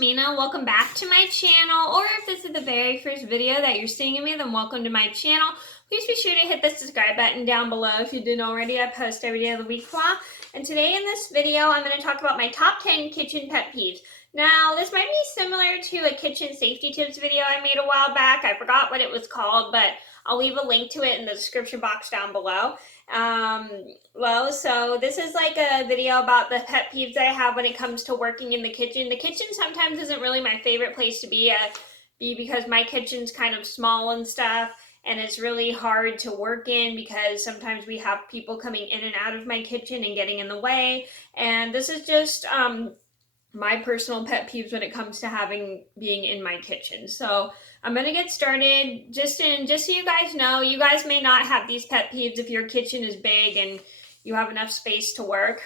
Mena. Welcome back to my channel, or if this is the very first video that you're seeing of me, then welcome to my channel. Please be sure to hit the subscribe button down below if you didn't already. I post every day of the week. And today in this video, I'm going to talk about my top 10 kitchen pet peeves. Now, this might be similar to a kitchen safety tips video I made a while back. I forgot what it was called, but I'll leave a link to it in the description box down below. So this is like a video about the pet peeves that I have when it comes to working in the kitchen. The kitchen sometimes isn't really my favorite place to be because my kitchen's kind of small and stuff, and it's really hard to work in because sometimes we have people coming in and out of my kitchen and getting in the way. And this is just my personal pet peeves when it comes to being in my kitchen. So I'm gonna get started. Just so you guys know, you guys may not have these pet peeves if your kitchen is big and you have enough space to work.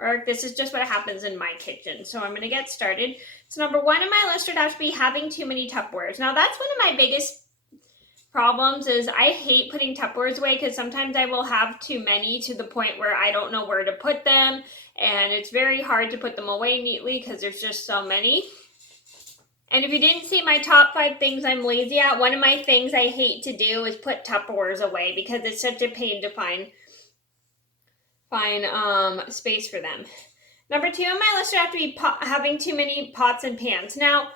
Or this is just what happens in my kitchen. So I'm gonna get started. So number one on my list would have to be having too many Tupperwares. Now that's one of my biggest problems is I hate putting Tupperwares away because sometimes I will have too many to the point where I don't know where to put them, and it's very hard to put them away neatly because there's just so many. And if you didn't see my top 5 things I'm lazy at, one of my things I hate to do is put Tupperwares away because it's such a pain to find space for them. Number 2 on my list would have to be having too many pots and pans. Now,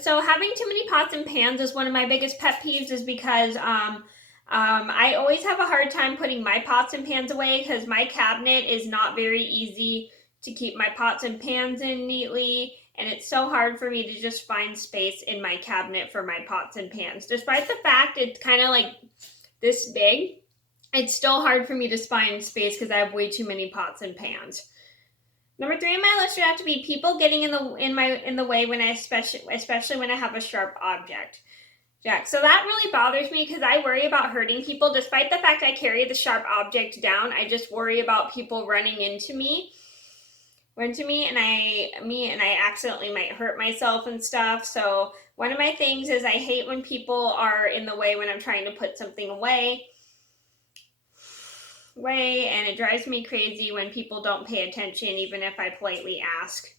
so having too many pots and pans is one of my biggest pet peeves, is because I always have a hard time putting my pots and pans away because my cabinet is not very easy to keep my pots and pans in neatly, and it's so hard for me to just find space in my cabinet for my pots and pans. Despite the fact it's kind of like this big, it's still hard for me to find space because I have way too many pots and pans. Number 3 on my list would have to be people getting in the way when especially when I have a sharp object. So that really bothers me because I worry about hurting people. Despite the fact I carry the sharp object down, I just worry about people running into me and I accidentally might hurt myself and stuff. So one of my things is I hate when people are in the way when I'm trying to put something away, and it drives me crazy when people don't pay attention, even if I politely ask.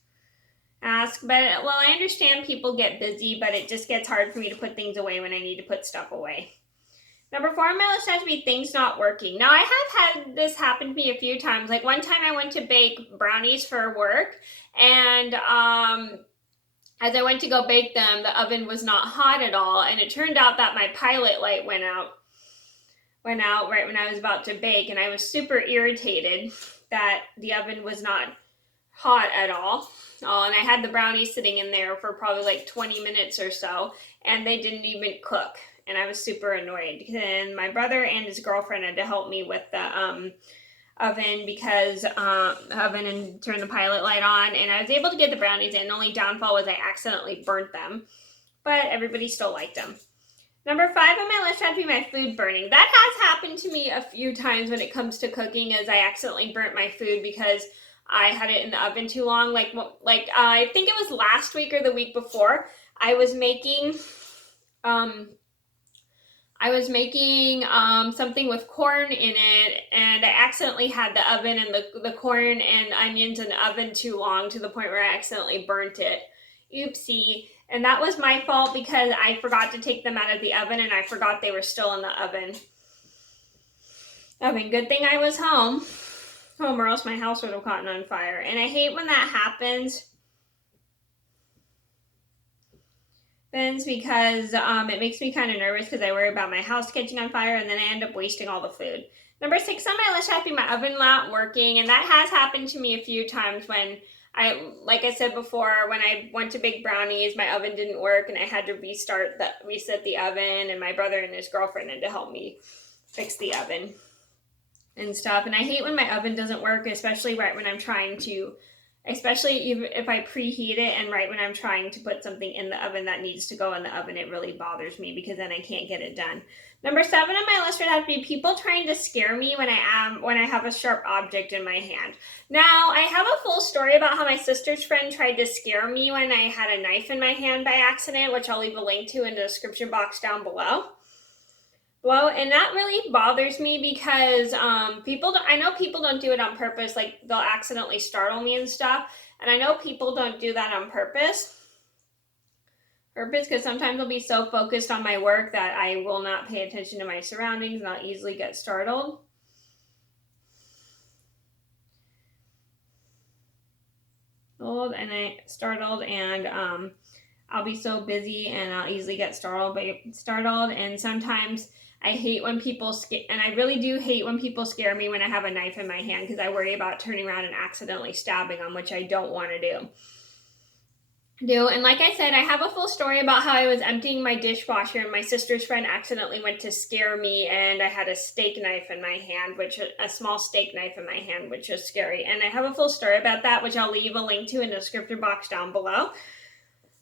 But well, I understand people get busy, but it just gets hard for me to put things away when I need to put stuff away. Number 4 on my list has to be things not working. Now, I have had this happen to me a few times. Like one time I went to bake brownies for work, and as I went to go bake them, the oven was not hot at all, and it turned out that my pilot light went out right when I was about to bake, and I was super irritated that the oven was not hot at all. And I had the brownies sitting in there for probably like 20 minutes or so, and they didn't even cook, and I was super annoyed. And my brother and his girlfriend had to help me with the oven and turn the pilot light on, and I was able to get the brownies in. The only downfall was I accidentally burnt them, but everybody still liked them. Number 5 on my list had to be my food burning. That has happened to me a few times when it comes to cooking, as I accidentally burnt my food because I had it in the oven too long. I think it was last week or the week before. I was making something with corn in it, and I accidentally had the oven and the corn and onions in the oven too long to the point where I accidentally burnt it. Oopsie. And that was my fault because I forgot to take them out of the oven, and I forgot they were still in the oven. Good thing I was home, or else my house would have caught on fire. And I hate when that happens because it makes me kind of nervous because I worry about my house catching on fire, and then I end up wasting all the food. Number 6 on my list has to be my oven not working, and that has happened to me a few times when like I said before, when I went to bake brownies, my oven didn't work, and I had to reset the oven, and my brother and his girlfriend had to help me fix the oven and stuff. And I hate when my oven doesn't work, especially if I preheat it and right when I'm trying to put something in the oven that needs to go in the oven. It really bothers me because then I can't get it done. Number 7 on my list would have to be people trying to scare me when I have a sharp object in my hand. Now, I have a full story about how my sister's friend tried to scare me when I had a knife in my hand by accident, which I'll leave a link to in the description box down below. Well, and that really bothers me because I know people don't do it on purpose, like they'll accidentally startle me and stuff. And I know people don't do that on purpose because sometimes I'll be so focused on my work that I will not pay attention to my surroundings and I'll easily get startled. And I'll be so busy and I'll easily get startled. And sometimes I hate when and I really do hate when people scare me when I have a knife in my hand because I worry about turning around and accidentally stabbing them, which I don't want to do. And like I said, I have a full story about how I was emptying my dishwasher and my sister's friend accidentally went to scare me and I had a steak knife in my hand, a small steak knife in my hand, which was scary. And I have a full story about that, which I'll leave a link to in the description box down below.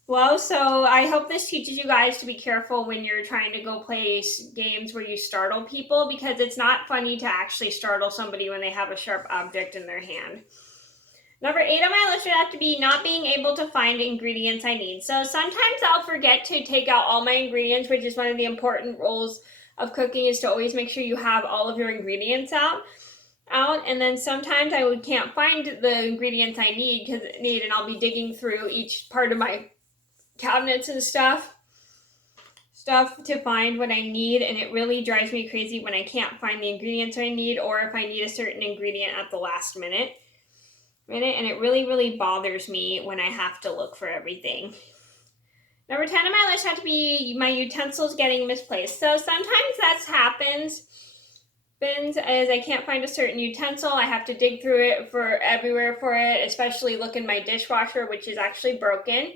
Well, so I hope this teaches you guys to be careful when you're trying to go play games where you startle people, because it's not funny to actually startle somebody when they have a sharp object in their hand. Number 8 on my list would have to be not being able to find ingredients I need. So sometimes I'll forget to take out all my ingredients, which is one of the important rules of cooking, is to always make sure you have all of your ingredients out. And then sometimes I can't find the ingredients I need, and I'll be digging through each part of my cabinets and stuff to find what I need, and it really drives me crazy when I can't find the ingredients I need, or if I need a certain ingredient at the last minute, and it really bothers me when I have to look for everything. Number 10 on my list had to be my utensils getting misplaced. So sometimes that happens as I can't find a certain utensil. I have to dig through it everywhere for it, especially look in my dishwasher, which is actually broken,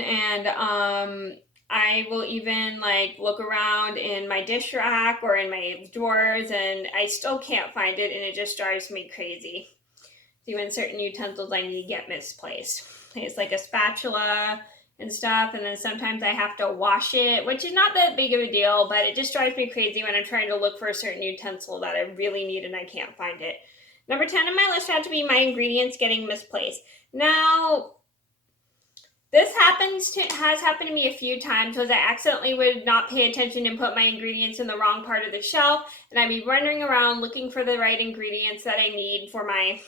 and I will even look around in my dish rack or in my drawers and I still can't find it, and it just drives me crazy. See, when certain utensils I need get misplaced. It's like a spatula and stuff, and then sometimes I have to wash it, which is not that big of a deal, but it just drives me crazy when I'm trying to look for a certain utensil that I really need and I can't find it. Number 10 on my list had to be my ingredients getting misplaced. Now, this has happened to me a few times, because I accidentally would not pay attention and put my ingredients in the wrong part of the shelf, and I'd be running around looking for the right ingredients that I need for my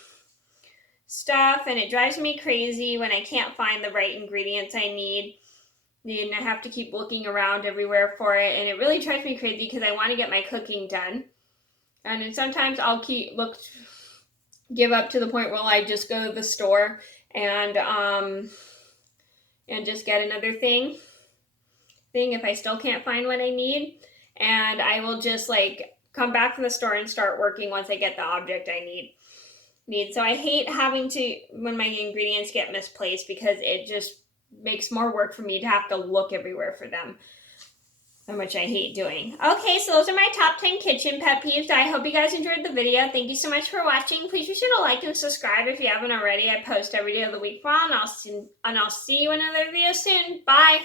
stuff, and it drives me crazy when I can't find the right ingredients I need, and I have to keep looking around everywhere for it, and it really drives me crazy because I want to get my cooking done. And then sometimes I'll give up to the point where I just go to the store and just get another thing if I still can't find what I need, and I will just come back from the store and start working once I get the object I need. So I hate having to, when my ingredients get misplaced, because it just makes more work for me to have to look everywhere for them, which I hate doing. Okay, so those are my top 10 kitchen pet peeves. I hope you guys enjoyed the video. Thank you so much for watching. Please be sure to like and subscribe if you haven't already. I post every day of the week, and I'll see you in another video soon. Bye!